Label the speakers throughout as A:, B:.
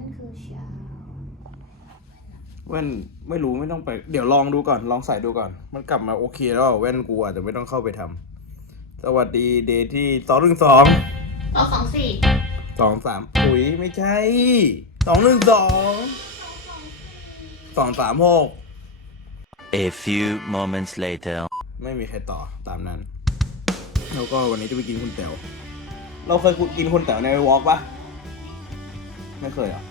A: นคือเช้า
B: แว่นไม่รู้ไม่ต้องไป เดี๋ยวลองดูก่อนลองใส่ดูก่อน มันกลับมาโอเคแล้วอะแว่นกูอาจจะไม่ต้องเข้าไปทำสวัสดีเดย์ที่สองหนึ่งสอง
A: ต่อสองสี่
B: สองสามปุ๋ยไม่ใช่สองหนึ่งสองสองสามหก
C: A few moments later.
B: ไม่มีใครต่อตามนั้น แล้วก็วันนี้จะไปกินคุณแต๋วเราเคยกินคุณแต๋วในวอล์กปะไม่เคยเหรอ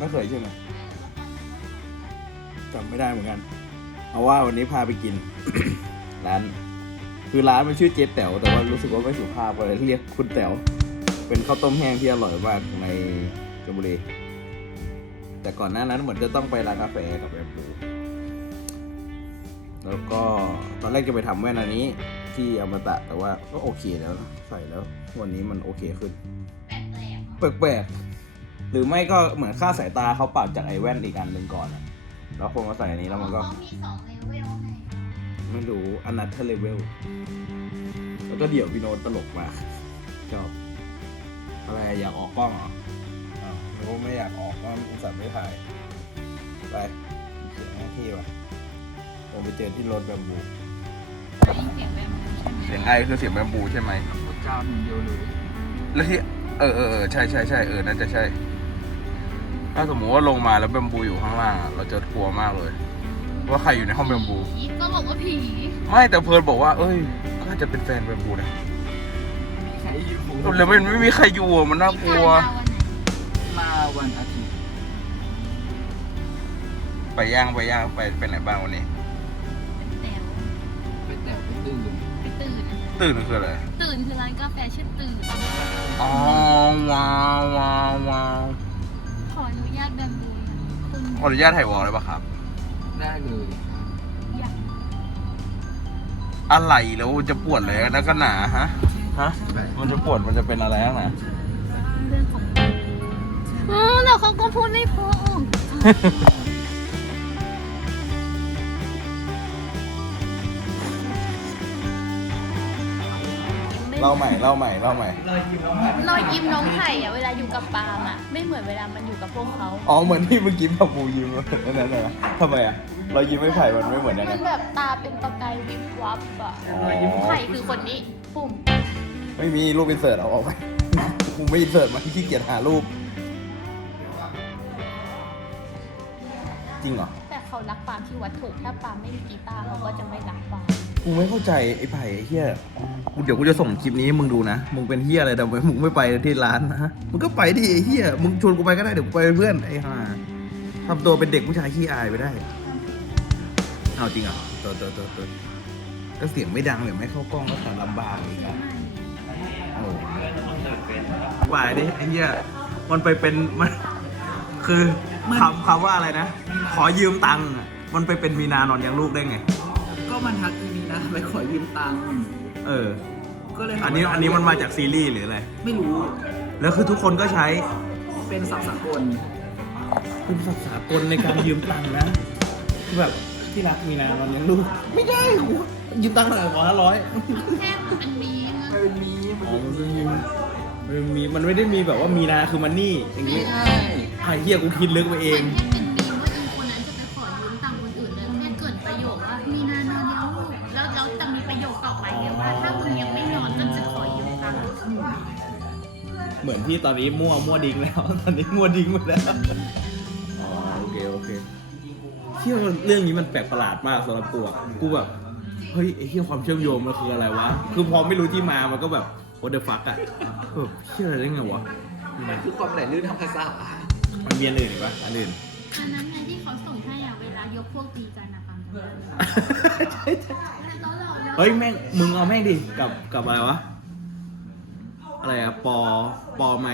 B: ไม่เคยใช่ไหมจำไม่ได้เหมือนกัน เอาว่าวันนี้พาไปกิน ร้าน คือร้านมันชื่อเจ๊แต๋วแต่ว่ารู้สึกว่าไม่สุภาพเลยเรียกคุณแต๋วเป็นข้าวต้มแห้งที่อร่อยมากในชลบุรีแต่ก่อนหน้านั้นเหมือนจะต้องไปร้านกาแฟกับแอมบูแล้วก็ตอนแรกจะไปทำแว่นอันนี้ ที่อมตะแต่ว่าก็โอเคแล้วนะใส่แล้ว วันนี้มันโอเคขึ้น
A: แปลก
B: แปลกๆ หรือไม่ก็เหมือนค่าสายตาเขาปรับจากไอ้แว่นอีกอันหนึ่งก่อนอะแล้วคนมาใส่อันนี้
A: ๆ
B: แล้วมันก็
A: เขามีสองเลเวลให้
B: ไม่รู้อันนัทเลเวลแล้วก็เดี๋ยวพี่โน้ตตลกมากชอบอะไรอยากออกกล้องเหรออ้าวไม่รู้ไม่อยากออกก็อุตส่าห์ไม่ถ่ายไปเสียงหน้าที่ว่ะเราไปเจอที่รถแบมบู
A: ได้ยินเสียงแบบนั้นใช่ไหม
B: เสียงไอคือเสียงแบมบูใช่ไหม
D: พระเจ้าหนึ่งเดียวเลย
B: แล้วที่เออเออเออใช่ใช่ใช่เออน่าจะใช่ ถ้าสมมติว่าลงมาแล้วแบมบูอยู่ข้างล่างอะเราจะกลัวมากเลย ว่าใครอยู่ในห้องแบมบู
A: ผีก็บอกว่าผี
B: ไม่แต่เพิร์นบอกว่า เอ้ยก็อาจจะเป็นแฟนแบมบูนะ
D: มีใครอยู่
B: แล้วมันไม่มีใครอยู่อะมันน่ากลัว
A: มาวันไหน
D: มาวันอาทิตย์
B: ไปย่างไปย่างไปเป็นไหนบ้างวันนี้
A: เป็นแต๋ว
D: ไปแต่ไปตื่น
A: ไปตื่น
B: ตื่นคืออะไร
A: ตื่นคือร้านกาแฟชื่อตื่น
B: อ๋อว้าวว้าวว้าว
A: ขออนุญาต
B: ถ่ายวอลได้ปะครับ
D: ได้เลย
A: อยาก
B: อะไรแล้วจะปวดเลยนักกันหนาฮะ ฮะ มันจะปวดมันจะเป็นอะไรนักหนา
A: เรื่องของเออแต่เขาก็พูดไม่พอ
B: เล่าใหม่เล่าใหม่เล่าใหม่
A: รอยยิ้มน้องไผ่อะเวลาอยู่กับปาล์มอะไม่เหมือนเวลามันอยู่กับพวกเขา
B: อ๋อเหมือนที่เมื่อกี้แบบบูยิ้มนั่นนั่นนะทำไมอะเรายิ้มไม่ไผ่มันไม่เหมือนกัน
A: มั
B: นะ
A: นแบบตาเป็นประกายวิบวับอะ
B: อ๋อ
A: ไผ่คือคนนี้ปุ่ม
B: ไม่มีรูปอินเสิร์ตเอาออกไปกูไม่อินเสิร์ตมาขี้เกียจหารูป จริงเหรอ
A: แต่เขารักปาล์มที่วัตถุถ้าปาล์มไม่มีกีตาร์เขาก็จะไม่รักปาล์ม
B: กูไม่เข้าใจไอ้ไผ่ไอ้เหี้ยกูเดี๋ยวกูจะส่งคลิปนี้ให้มึงดูนะ มึงเป็นเหี้ยอะไรแต่ไมมึงไม่ไปที่ร้านนะมึงก็ไปดิไอ้เหี้ยมึงชวนกูไปก็ได้เดี๋ยวกูไปเป็นเพื่อนไอ้ห่าทำตัวเป็นเด็กผู้ชายขี้อายไปได้ เอาจริงเหรอตัวตัวตัวตัวแล้วเสียงไม่ดังหรือไม่เข้ากล้องก็แต่ลำบากอีกอะโอ้วายดิไอ้เหี้ยมันไปเป็นมันคือคำคำว่าอะไรนะ ขอยืมตังค์อะมันไปเป็นมีนานอนยังลูกได้ไง
D: ก็มันทักอีมี นะไปขอยืมตังค์
B: เออ
D: ก็เลยถ
B: อันนี้อันนี้มันมาจากซีรีส์หรืออะไร
D: ไม่รู้
B: แล้วคือทุกคนก็ใช้
D: เป็นศัพท์สากล
B: เป็นภาษากลในการยืมตังค์นะคือแบบที่รักมีนาวันเลี้ยงลูก ไม่ได้กูยืมตังค์หน่อยขอห้าร้อย
A: แค่มันมี
D: มันมี
B: อ๋อมันไม่มีมันมีมันไม่ได้มีแบบว่ามีนาคือมันนี่อย่างนี้
D: ใช่
B: ไอ้เหี้ยกูคิดลึกไปเอง
A: แค่เป็นปีว่าอีคนนั้นจะไปขอยืมตังค์คนอื่นเลยแค่เกิดประโยคว่ามีนา จะมีประโยคต่อไปไงว่า ถ้ามึงยังไม่นอนก็จะขอยืมตังค์
B: เหมือนที่ตอนนี้มั่วมั่วดิ้งแล้ว ตอนนี้มั่วดิ้งหมดแล้วอ๋อโอเคโอเคเที่ยมันเรื่องนี้มันแปลกประหลาดมากสำหรับกูอะกูแบบเฮ้ยไอ้เที่ยความเชื่อมโยงมันคืออะไรวะคือพอไม่รู้ที่มามันก็แบบ what the fuck อะแบบเชื่ออะไรได้ไงวะ
D: คือความไหลลื่นทางภาษา
B: มันมีอันอื่นอีกปะอันอื่น
A: อันนั้นไงที่เขาส่งให้อะเวลายกพวกตีกันนะฟังกันแล้ว
B: เฮ้ยแม่งมึงเอาแม่งดิกับกับอะไรวะอะไรอะปอปอไหม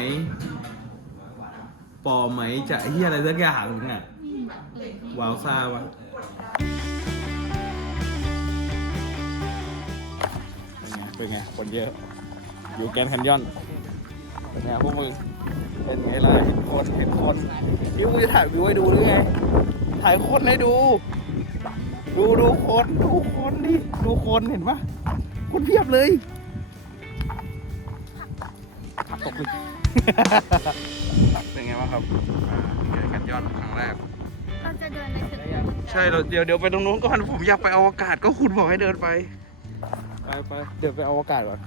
B: ปอไหมจะเฮียอะไรสักอย่างหนึงอะวาวซ่าวะเป็นไงเป็นไงคนเยอะ อยู่แกรนแคนยอน เป็นไงพวกมึง เป็นไงล่ะเห็นคนเห็นคนนี่มึงจะถ่ายวิวให้ดูหรือไง ถ่ายคนให้ดู ดูดูคนดูคนดิดูคนเห็นปะคนเพียบเลยตกเลยเป็นไงบ้างางครับแกแคนยอนครั้งแรก
A: เราจะเดินไปถึง
B: ใช่เราเดี๋ยวเดี๋ยวไปตรงนู้นก่อนผมอยากไปอวกาศก็คุณบอกให้เดินไป ไปไปเดี๋ยวไปอวกาศก่อน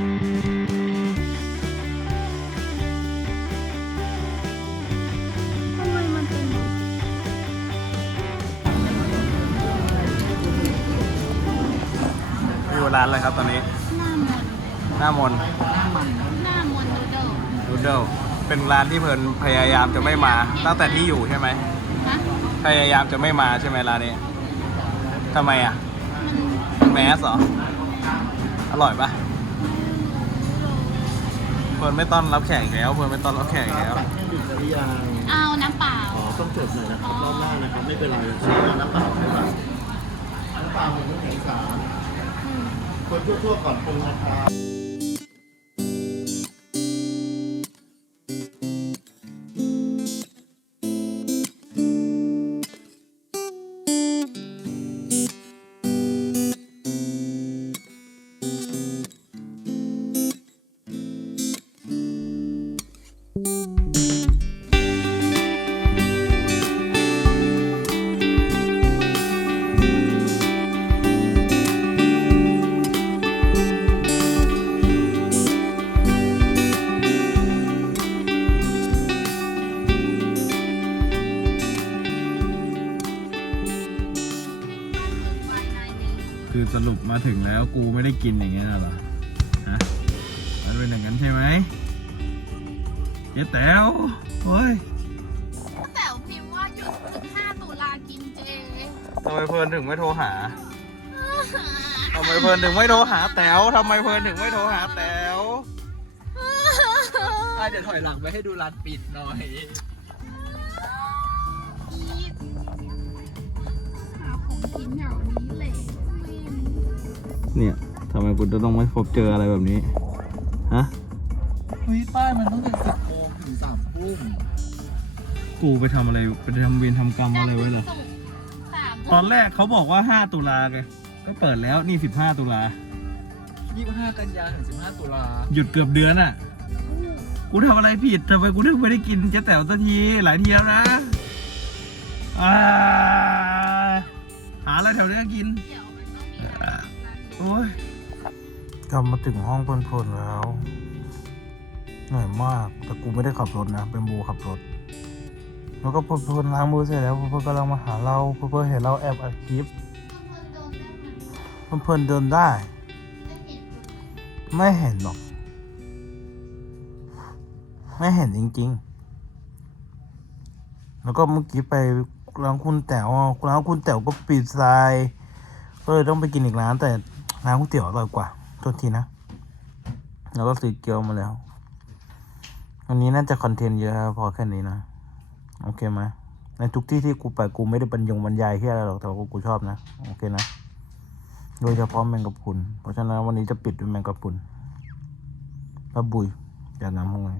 A: ท
B: ร้านอะไรครับตอนนี้
A: มน
B: หน้ามน
A: หน้ามนนูเดิล
B: นูเดิลเป็นร้านที่เพลินพยายามจะไม่มาตั้งแต่ที่อยู่ใช่ไหม
A: ฮะ
B: พยายามจะไม่มาใช่ไหมร้านนี้ทำไมอะ
A: มัน
B: แมสเหรออร่อยปะเพลินไม่ต้อนรับแขกอีกแล้วเพลินไม่ต้อนรับแขกอีกแล้ว
E: ดื่มหรือยัง
A: เอาน้ำเปล่า
E: อ๋อต้องจดหน่อยนะครับรอบหน้านะครับไม่เป็นไรใช้น้ำเปล่าได้ไหมน้ำเปล่าหนึ่งน้ำแข็งสาม คนทั่วๆก่อนปรุงนะครับ
B: มาถึงแล้วกูไม่ได้กินอย่างเงี้ยน่ะเหรอฮะมันเป็นอย่างนั้นใช่ไหมเจ๊แต๋วโอ้ย
A: แต่พิมพ์ว่าหยุดถึง5ตุลากินเจ
B: ทำไมเพลินถึงไม่โทรหาทำไมเพลินถึงไม่โทรหาแต๋วทำไมเพลินถึงไม่โทรหาแต๋ว
D: อะเดี๋ยวถอยหลังไปให้ดูร้านปิดหน่อย
A: หาของกินแถวนี้ เลย
B: เนี่ยทำไมกูจะต้องไม่พบเจออะไรแบบนี้ ฮะ
D: เฮ้ยป้ายมันต้องเป็นสิบโมงถึงสามทุ่ม
B: กูไปทำอะไรไปทำเวรทำกรรมอะไรไว้เหรอ
A: จันทร์ถึงศุกร์สาม
B: ตอนแรกเขาบอกว่า 5 ตุลาไงก็เปิดแล้วนี่ 15 ตุลา
D: ยี่สิบห้ากันยาถึงสิบห้าตุลา
B: หยุดเกือบเดือนอะ กูทำอะไรผิดทำไมกูถึงไม่ได้กินเจ๊แต๋วสักทีหลายทีแล้วนะอ่าหาอะไรแถวนี้กิน
A: เดี๋ยว
B: ยกลับมาถึงห้องเพลินๆแล้วเหนื่อยมาก แต่กูไม่ได้ขับรถนะ เป็นบูขับรถ แล้วก็เพลินๆล้างมือเสร็จแล้วเพลินๆกำลังมาหาเราเพลินๆเห็นเราแอบอัดคลิปเพลินๆเดินได้ ไม่เห็นหรอก ไม่เห็นจริง ๆ แล้วก็เมื่อกี้ไปร้านคุณแต๋วอะร้านคุณแต๋วก็ปิดทรายก็เลยต้องไปกินอีกร้านแต่ ร้านก๋วยเตี๋ยวอร่อยกว่าโทษทีนะแล้วก็ซื้อเกี๊ยวมาแล้วอันนี้น่าจะคอนเทนต์เยอะพอแค่นี้นะ โอเคไหมในทุกที่ที่กูไปกูไม่ได้บรรยงบรรยายที่อะไรหรอกแต่ว่ากูชอบนะ โอเคนะ โดยเฉพาะแมงกะพรุนเพราะฉะนั้นวันนี้จะปิดด้วยแมงกะพรุนแล้วบุยอย่าน้ำห้องไง